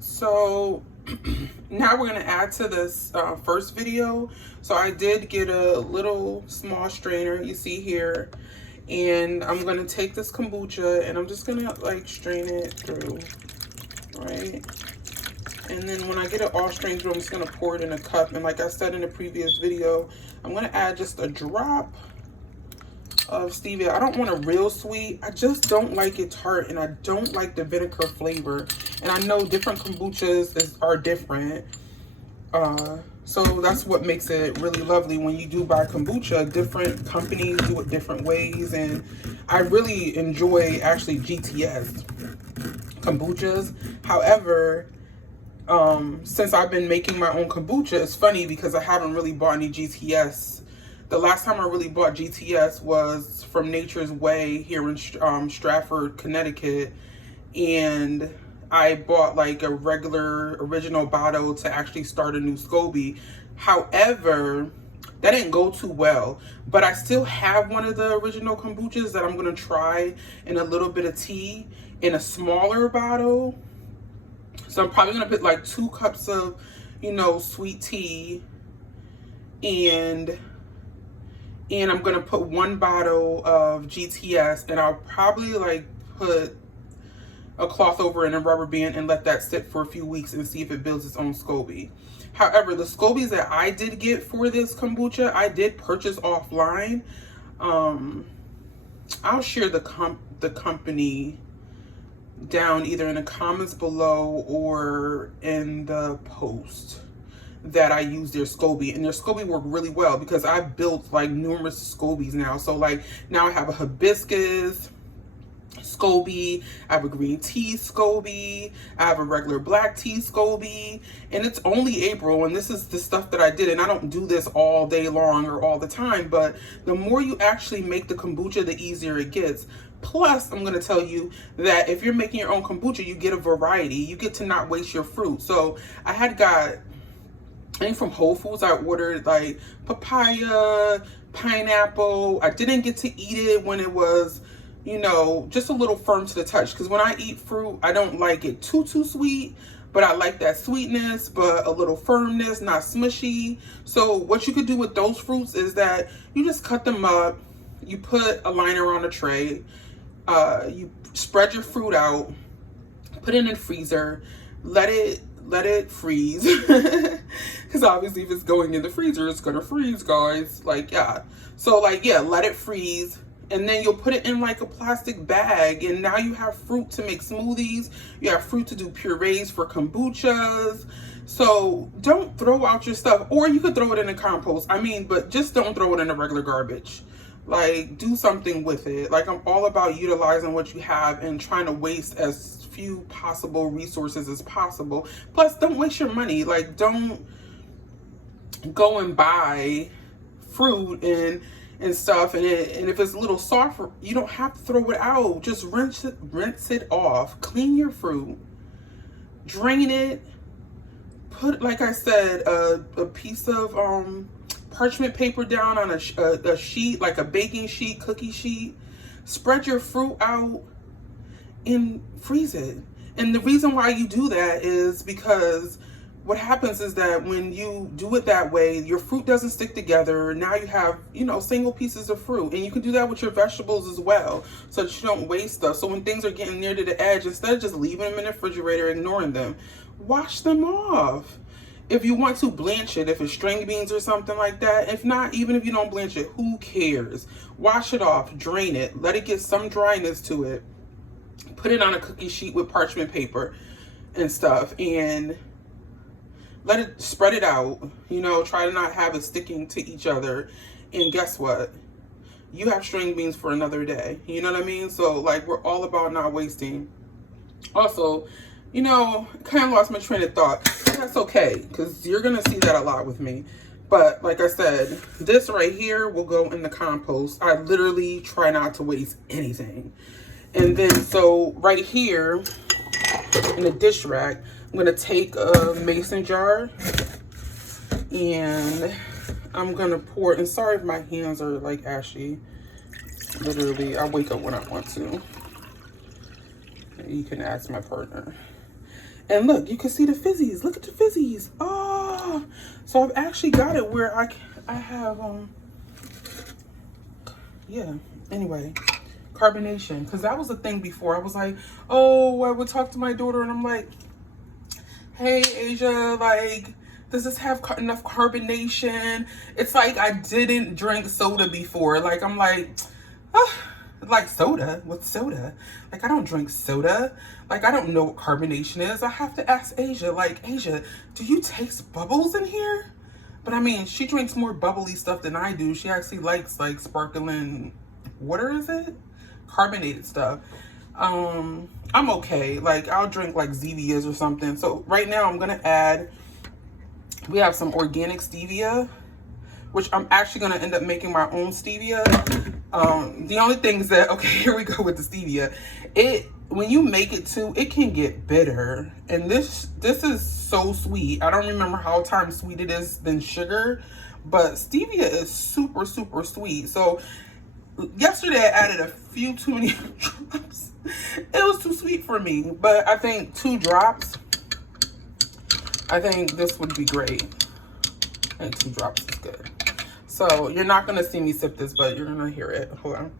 So now we're going to add to this first video. So I did get a little small strainer, you see here, and I'm going to take this kombucha and I'm just going to like strain it through, right? And then when I get it all strained through, I'm just going to pour it in a cup. And like I said in the previous video, I'm going to add just a drop of stevia. I don't want a real sweet. I just don't like it tart, and I don't like the vinegar flavor. And I know different kombuchas are different. So that's what makes it really lovely when you do buy kombucha. Different companies do it different ways, and I really enjoy actually GTS kombuchas. However, since I've been making my own kombucha, it's funny because I haven't really bought any GTS. The last time I really bought GTS was from Nature's Way here in Stratford, Connecticut, and I bought like a regular original bottle to actually start a new SCOBY. However, that didn't go too well, but I still have one of the original kombuchas that I'm gonna try in a little bit of tea in a smaller bottle. So I'm probably gonna put like 2 cups of, you know, sweet tea, and I'm gonna put 1 bottle of GTS, and I'll probably like put a cloth over it and a rubber band and let that sit for a few weeks and see if it builds its own SCOBY. However, the SCOBYs that I did get for this kombucha, I did purchase offline. I'll share the company down either in the comments below or in the post that I use their SCOBY, and their SCOBY work really well because I've built like numerous SCOBYs now. So like now I have a hibiscus SCOBY, I have a green tea SCOBY, I have a regular black tea SCOBY, and it's only April, and this is the stuff that I did, and I don't do this all day long or all the time, but the more you actually make the kombucha, the easier it gets. Plus, I'm going to tell you that if you're making your own kombucha, you get a variety. You get to not waste your fruit. So I had got, I think from Whole Foods, I ordered like papaya, pineapple. I didn't get to eat it when it was, you know, just a little firm to the touch. Because when I eat fruit, I don't like it too sweet. But I like that sweetness, but a little firmness, not smushy. So what you could do with those fruits is that you just cut them up. You put a liner on a tray. You spread your fruit out, put it in the freezer, let it freeze. Because obviously if it's going in the freezer, it's gonna freeze, guys. Like, yeah. So like, yeah, let it freeze. And then you'll put it in like a plastic bag, and now you have fruit to make smoothies. You have fruit to do purees for kombuchas. So don't throw out your stuff, or you could throw it in the compost. I mean, but just don't throw it in the regular garbage. Like, do something with it. Like, I'm all about utilizing what you have and trying to waste as few possible resources as possible. Plus, don't waste your money. Like, don't go and buy fruit and stuff, and if it's a little soft, you don't have to throw it out. Just rinse it off. Clean your fruit, drain it, put, like I said, a piece of parchment paper down on a sheet, like a baking sheet, cookie sheet. Spread your fruit out and freeze it. And the reason why you do that is because what happens is that when you do it that way, your fruit doesn't stick together. Now you have, you know, single pieces of fruit. And you can do that with your vegetables as well, so that you don't waste stuff. So when things are getting near to the edge, instead of just leaving them in the refrigerator, ignoring them, wash them off. If you want to, blanch it, if it's string beans or something like that. If not, even if you don't blanch it, who cares? Wash it off, drain it, let it get some dryness to it. Put it on a cookie sheet with parchment paper and stuff, and let it, spread it out. You know, try to not have it sticking to each other. And guess what? You have string beans for another day. You know what I mean? So, like, we're all about not wasting. Also, you know, kind of lost my train of thought. That's okay, because you're going to see that a lot with me. But like I said, this right here will go in the compost. I literally try not to waste anything. And then, so right here in the dish rack, I'm going to take a mason jar and I'm going to pour it. And sorry if my hands are like ashy. Literally, I wake up when I want to. You can ask my partner. And look, you can see the fizzies. Look at the fizzies. Oh, so I've actually got it where I have, yeah, anyway, carbonation. Because that was a thing before. I was like, oh, I would talk to my daughter and I'm like, hey, Asia, like, does this have enough carbonation? It's like I didn't drink soda before. Like, I'm like, oh, like soda? What's soda? Like, I don't drink soda. Like, I don't know what carbonation is. I have to ask Asia, like, Asia, do you taste bubbles in here? But I mean, she drinks more bubbly stuff than I do. She actually likes like sparkling water, is it? Carbonated stuff. I'm okay. Like, I'll drink like Zevias or something. So right now I'm gonna add, we have some organic stevia, which I'm actually gonna end up making my own stevia. The only thing is that, okay, here we go with the stevia. When you make it too, it can get bitter. And this is so sweet. I don't remember how times sweet it is than sugar, but stevia is super, super sweet. So yesterday I added a few too many drops. It was too sweet for me, but I think 2 drops, I think this would be great. I think 2 drops is good. So you're not gonna see me sip this, but you're gonna hear it. Hold on.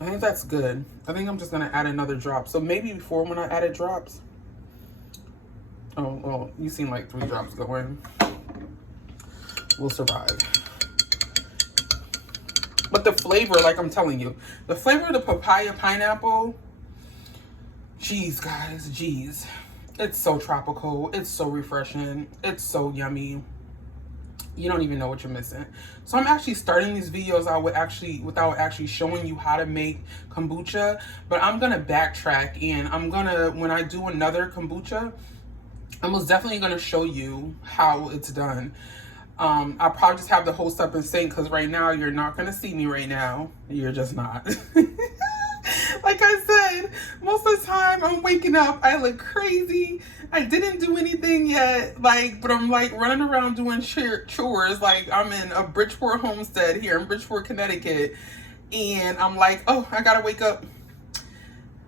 I think that's good. I think I'm just gonna add another drop. So maybe before when I added drops. Oh, well, you seen like 3 drops go in. We'll survive. But the flavor, like I'm telling you, the flavor of the papaya pineapple, geez, guys, geez. It's so tropical. It's so refreshing. It's so yummy. You don't even know what you're missing. So I'm actually starting these videos out without actually showing you how to make kombucha, but I'm gonna backtrack and I'm gonna, when I do another kombucha, I'm most definitely gonna show you how it's done. I'll probably just have the whole stuff in sync because right now you're not gonna see me right now. You're just not. Like I said, most of the time I'm waking up, I look crazy. I didn't do anything yet, like, but I'm like running around doing chores. Like I'm in a Bridgeport homestead here in Bridgeport, Connecticut. And I'm like, oh, I gotta wake up,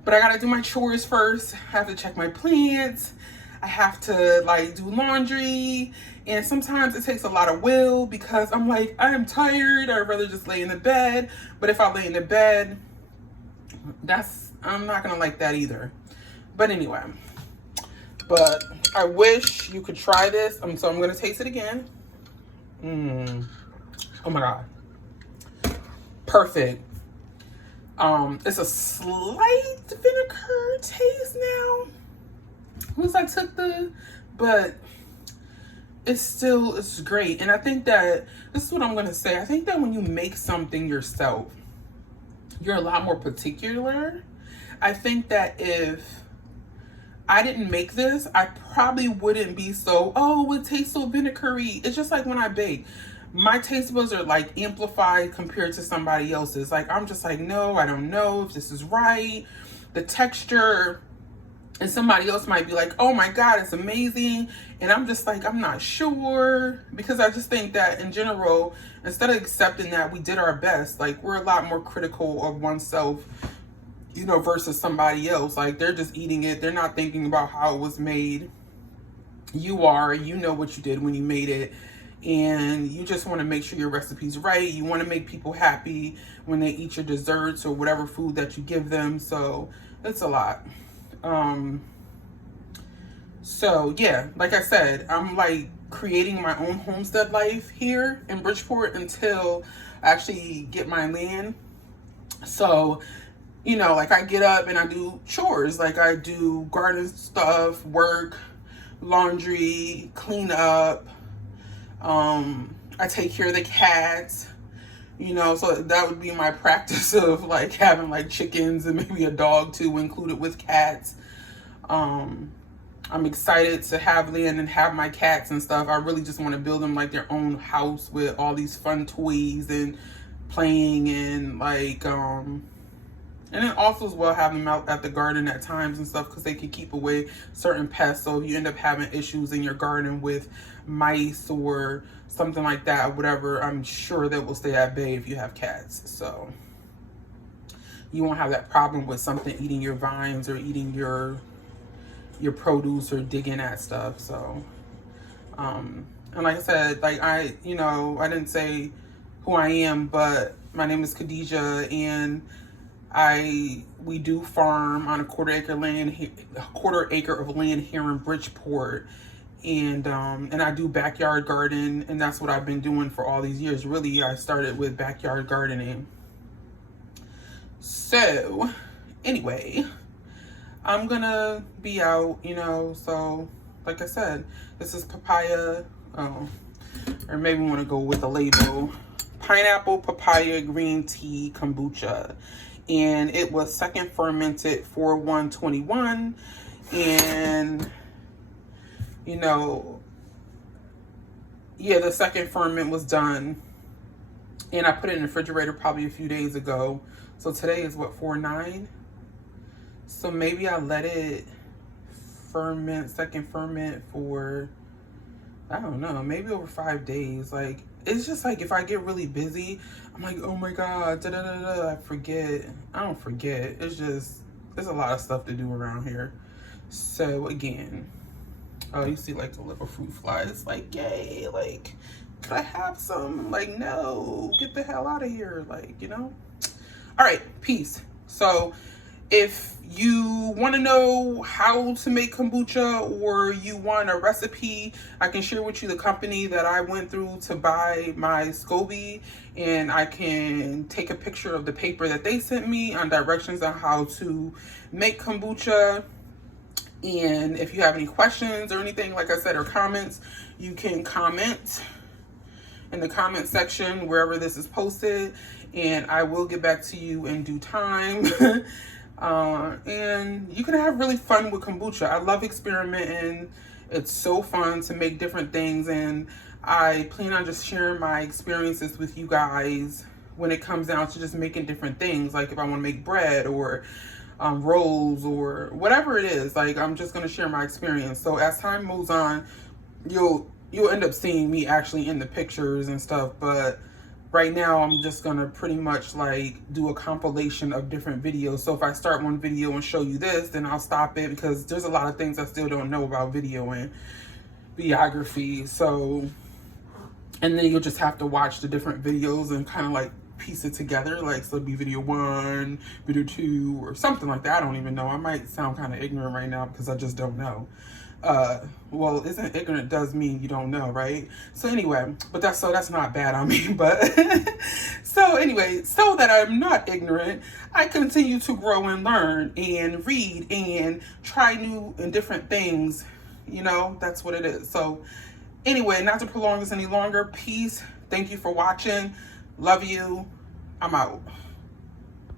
but I gotta do my chores first. I have to check my plants. I have to like do laundry. And sometimes it takes a lot of will because I'm like, I'm tired. I'd rather just lay in the bed. But if I lay in the bed, I'm not gonna like that either. But anyway, but I wish you could try this. So I'm gonna taste it again. Oh my God, perfect. It's a slight vinegar taste now once I took but it's great. And I think that this is what I'm gonna say. I think that when you make something yourself, you're a lot more particular. I think that if I didn't make this, I probably wouldn't be so, oh, it tastes so vinegary. It's just like when I bake, my taste buds are like amplified compared to somebody else's. Like, I'm just like, no, I don't know if this is right. The texture, and somebody else might be like, oh my God, it's amazing. And I'm just like, I'm not sure. Because I just think that in general, instead of accepting that we did our best, like we're a lot more critical of oneself, you know, versus somebody else. Like they're just eating it. They're not thinking about how it was made. You know what you did when you made it. And you just want to make sure your recipe's right. You want to make people happy when they eat your desserts or whatever food that you give them. So it's a lot. So yeah, like I said, I'm like creating my own homestead life here in Bridgeport until I actually get my land. So, you know, like I get up and I do chores, like I do garden stuff, work, laundry, clean up. I take care of the cats, you know, so that would be my practice of like having like chickens and maybe a dog too included with cats. I'm excited to have land and have my cats and stuff. I really just want to build them like their own house with all these fun toys and playing and like, and then also as well have them out at the garden at times and stuff because they can keep away certain pests. So if you end up having issues in your garden with mice or something like that, whatever, I'm sure that will stay at bay if you have cats. So you won't have that problem with something eating your vines or eating your produce or digging at stuff. So and like I said, like I didn't say who I am, but my name is Khadijah, and we do farm on a quarter acre of land here in Bridgeport, and I do backyard garden, and that's what I've been doing for all these years. Really, I started with backyard gardening. So anyway, I'm gonna be out, so like I said, this is Papaya, or maybe we want to go with the label, pineapple papaya green tea kombucha, and it was second fermented for 121, and yeah, the second ferment was done, and I put it in the refrigerator probably a few days ago. So today is what, 4/9? So maybe I let it second ferment for, I don't know, maybe over 5 days. Like, it's just like if I get really busy, I'm like, oh my God, I forget. I don't forget. It's just, there's a lot of stuff to do around here. So again, oh, you see like the little fruit flies, like, yay, like, could I have some? Like, no, get the hell out of here. Like, all right, peace. So if you want to know how to make kombucha, or you want a recipe, I can share with you the company that I went through to buy my SCOBY, and I can take a picture of the paper that they sent me on directions on how to make kombucha. And if you have any questions or anything, like I said, or comments, you can comment in the comment section wherever this is posted, and I will get back to you in due time. And you can have really fun with kombucha. I love experimenting. It's so fun to make different things, and I plan on just sharing my experiences with you guys when it comes down to just making different things. Like if I want to make bread or rolls or whatever it is, like I'm just going to share my experience. So as time moves on, you'll end up seeing me actually in the pictures and stuff, but right now I'm just gonna pretty much like do a compilation of different videos. So if I start one video and show you this, then I'll stop it, because there's a lot of things I still don't know about video and videography. So, and then you'll just have to watch the different videos and kind of like piece it together. Like, so it'll be video 1, video 2, or something like that. I don't even know. I might sound kind of ignorant right now because I just don't know. Well, isn't ignorant does mean you don't know, right? So anyway, but that's not bad on me, but so anyway, so that I'm not ignorant, I continue to grow and learn and read and try new and different things. That's what it is. So anyway, not to prolong this any longer, peace. Thank you for watching. Love you. I'm out.